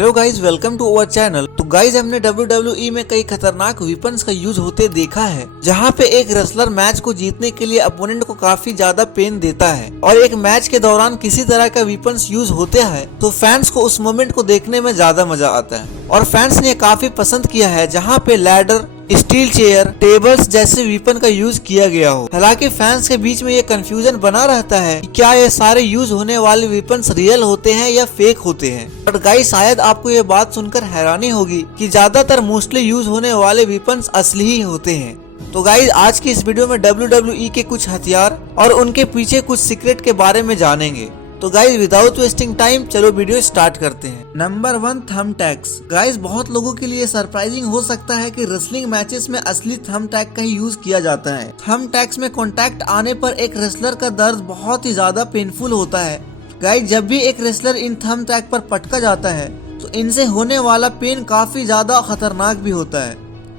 Hello guys, welcome to our channel. तो guys हमने WWE में कई खतरनाक वेपन्स का यूज होते देखा है, जहाँ पे एक रेसलर मैच को जीतने के लिए अपोनेंट को काफी ज्यादा पेन देता है और एक मैच के दौरान किसी तरह का वेपन्स यूज होते हैं तो फैंस को उस मोमेंट को देखने में ज्यादा मजा आता है और फैंस ने काफी पसंद किया है, जहाँ पे लैडर, स्टील चेयर, टेबल्स जैसे वेपन का यूज किया गया हो। हालांकि फैंस के बीच में ये कंफ्यूजन बना रहता है कि क्या ये सारे यूज होने वाले वेपन्स रियल होते हैं या फेक होते हैं। बट गाइस, शायद आपको ये बात सुनकर हैरानी होगी कि ज्यादातर मोस्टली यूज होने वाले वेपन्स असली ही होते हैं। तो गाइस, आज की इस वीडियो में WWE के कुछ हथियार और उनके पीछे कुछ सीक्रेट के बारे में जानेंगे। तो गाइस, विदाउट वेस्टिंग टाइम चलो वीडियो स्टार्ट करते हैं। नंबर 1, थंबटैक्स। गाइस, बहुत लोगों के लिए सरप्राइजिंग हो सकता है कि रेसलिंग मैचेस में असली थंबटैक का ही यूज किया जाता है। थंबटैक्स में कांटेक्ट आने पर एक रेसलर का दर्द बहुत ही ज्यादा पेनफुल होता है। गाइस, जब भी एक रेसलर इन थंबटैक पर पटका जाता है तो इनसे होने वाला पेन काफी ज्यादा खतरनाक भी होता है।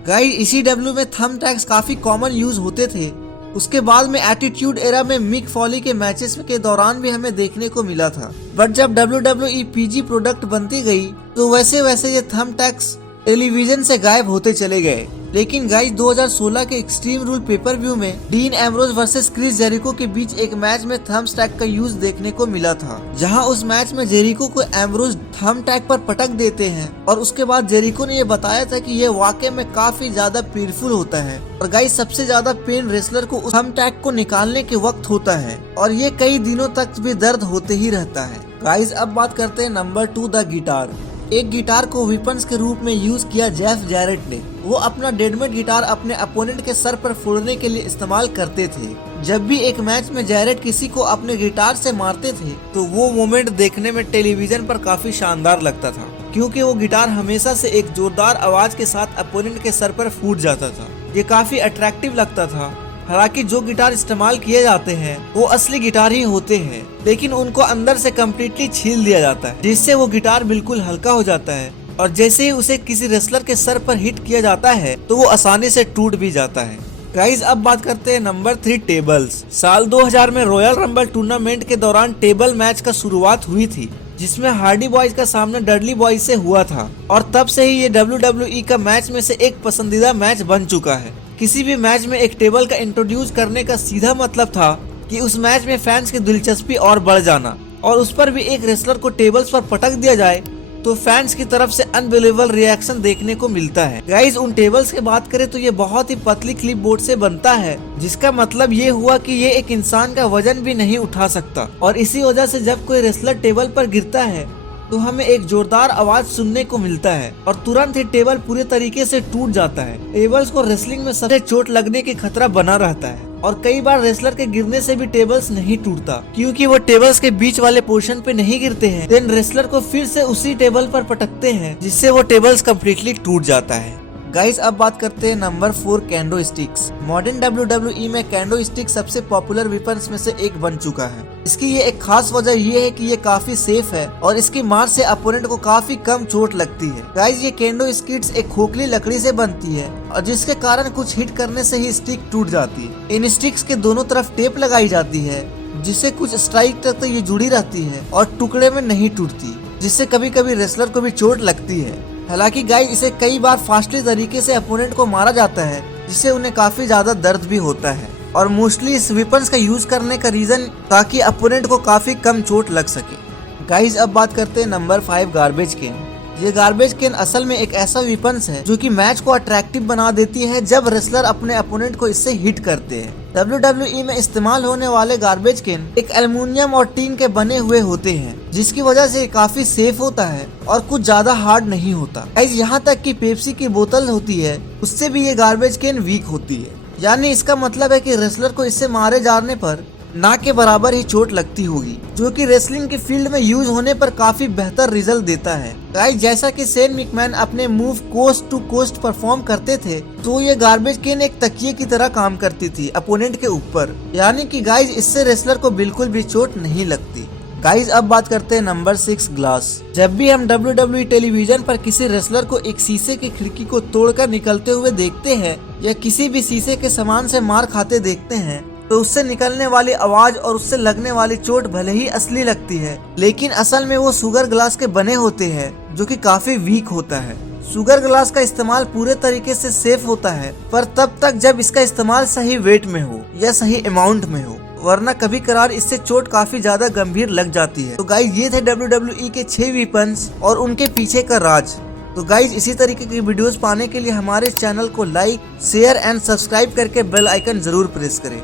गाइस, ECW में थंबटैक्स काफी कॉमन यूज होते थे। उसके बाद में एटीट्यूड एरा में मिक फॉली के मैचेस के दौरान भी हमें देखने को मिला था। बट जब WWE PG प्रोडक्ट बनती गई तो वैसे वैसे ये थंबटैक्स टेलीविजन से गायब होते चले गए। लेकिन गाइस, 2016 के एक्सट्रीम रूल पेपर व्यू में Dean Ambrose versus Chris Jericho के बीच एक मैच में थंबटैक का यूज देखने को मिला था, जहां उस मैच में जेरिको को एम्ब्रोज थंबटैक पर पटक देते हैं और उसके बाद जेरिको ने ये बताया था कि ये वाकई में काफी ज्यादा पेनफुल होता है। और गाइस, सबसे ज्यादा पेन रेसलर को उस थंबटैक को निकालने के वक्त होता है और ये कई दिनों तक भी दर्द होते ही रहता है। गाइस, अब बात करते हैं नंबर 2, द गिटार। एक गिटार को वेपन्स के रूप में यूज किया जेफ जैरेट ने। वो अपना डेडमेट गिटार अपने अपोनेंट के सर पर फोड़ने के लिए इस्तेमाल करते थे। जब भी एक मैच में जैरेट किसी को अपने गिटार से मारते थे तो वो मोमेंट देखने में टेलीविजन पर काफी शानदार लगता था, क्योंकि वो गिटार हमेशा से एक जोरदार आवाज के साथ अपोनेंट के सर पर फूट जाता था। ये काफी अट्रैक्टिव लगता था। हालांकि जो गिटार इस्तेमाल किए जाते हैं वो असली गिटार ही होते हैं, लेकिन उनको अंदर से कम्प्लीटली छील दिया जाता है, जिससे वो गिटार बिल्कुल हल्का हो जाता है और जैसे ही उसे किसी रेसलर के सर पर हिट किया जाता है तो वो आसानी से टूट भी जाता है। गाइस, अब बात करते हैं नंबर 3, टेबल्स। साल 2000 में रॉयल रंबल टूर्नामेंट के दौरान टेबल मैच का शुरुआत हुई थी, जिसमें हार्डी बॉयज का सामना डडली बॉयज से हुआ था और तब से ही ये WWE का मैच में से एक पसंदीदा मैच बन चुका है। किसी भी मैच में एक टेबल का इंट्रोड्यूस करने का सीधा मतलब था कि उस मैच में फैंस की दिलचस्पी और बढ़ जाना, और उस पर भी एक रेसलर को टेबल्स पर पटक दिया जाए तो फैंस की तरफ से अनबिलीवेबल रिएक्शन देखने को मिलता है। गाइस, उन टेबल्स की बात करें तो ये बहुत ही पतली क्लिप बोर्ड से बनता है, जिसका मतलब ये हुआ कि ये एक इंसान का वजन भी नहीं उठा सकता और इसी वजह से जब कोई रेसलर टेबल पर गिरता है तो हमें एक जोरदार आवाज सुनने को मिलता है और तुरंत ही टेबल पूरे तरीके से टूट जाता है। टेबल्स को रेसलिंग में सबसे चोट लगने की खतरा बना रहता है और कई बार रेसलर के गिरने से भी टेबल्स नहीं टूटता, क्योंकि वो टेबल्स के बीच वाले पोर्शन पे नहीं गिरते हैं। देन रेसलर को फिर से उसी टेबल पर पटकते हैं, जिससे वो टेबल्स कम्प्लीटली टूट जाता है। गाइस, अब बात करते हैं number 4, can do sticks. Modern WWE में कैंडो स्टिक सबसे पॉपुलर वेपन्स में से एक बन चुका है। इसकी ये एक खास वजह ये है कि ये काफी सेफ है और इसकी मार से अपोनेंट को काफी कम चोट लगती है। गाइस, ये कैंडो स्टिक्स एक खोखली लकड़ी से बनती है और जिसके कारण कुछ हिट करने से ही स्टिक टूट जाती है। इन स्टिक्स के दोनों तरफ टेप लगाई जाती है, जिससे कुछ स्ट्राइक तक तो ये जुड़ी रहती है और टुकड़े में नहीं टूटती, जिससे कभी कभी रेसलर को भी चोट लगती है। हालांकि गाइस, इसे कई बार फास्टली तरीके से अपोनेंट को मारा जाता है, जिससे उन्हें काफी ज्यादा दर्द भी होता है और मोस्टली इस वेपन्स का यूज करने का रीजन ताकि अपोनेंट को काफी कम चोट लग सके। गाइस, अब बात करते हैं नंबर 5, गार्बेज कैन। ये गार्बेज कैन असल में एक ऐसा वेपन्स है जो कि मैच को अट्रैक्टिव बना देती है जब रेसलर अपने अपोनेंट को इससे हिट करते हैं। WWE में इस्तेमाल होने वाले गार्बेज कैन एक एल्युमिनियम और टीन के बने हुए होते हैं, जिसकी वजह से काफी सेफ होता है और कुछ ज्यादा हार्ड नहीं होता। यहाँ तक कि पेप्सी की बोतल होती है, उससे भी ये गार्बेज कैन वीक होती है। यानी इसका मतलब है कि रेसलर को इससे मारे जाने पर ना के बराबर ही चोट लगती होगी, जो कि रेसलिंग के फील्ड में यूज होने पर काफी बेहतर रिजल्ट देता है। गाइस, जैसा कि शेन मैकमैन अपने move coast to coast perform करते थे, तो ये गार्बेज कैन एक तकिए की तरह काम करती थी अपोनेंट के ऊपर। यानी कि गाइस, इससे रेसलर को बिल्कुल भी चोट नहीं लगती। गाइस, अब बात करते हैं नंबर 6, ग्लास। जब भी हम WWE टेलीविजन पर किसी रेसलर को एक शीशे की खिड़की को तोड़कर निकलते हुए देखते हैं या किसी भी शीशे के सामान से मार खाते देखते हैं, तो उससे निकलने वाली आवाज और उससे लगने वाली चोट भले ही असली लगती है, लेकिन असल में वो शुगर ग्लास के बने होते हैं, जो कि काफी वीक होता है। शुगर ग्लास का इस्तेमाल पूरे तरीके से सेफ होता है, पर तब तक जब इसका इस्तेमाल सही वेट में हो या सही अमाउंट में हो, वरना कभी कभार इससे चोट काफी ज्यादा गंभीर लग जाती है। तो गाइज ये थे WWE के 6 वीपन्स और उनके पीछे का राज। तो गाइज इसी तरीके की वीडियोस पाने के लिए हमारे चैनल को लाइक, शेयर एंड सब्सक्राइब करके बेल आइकन जरूर प्रेस करें।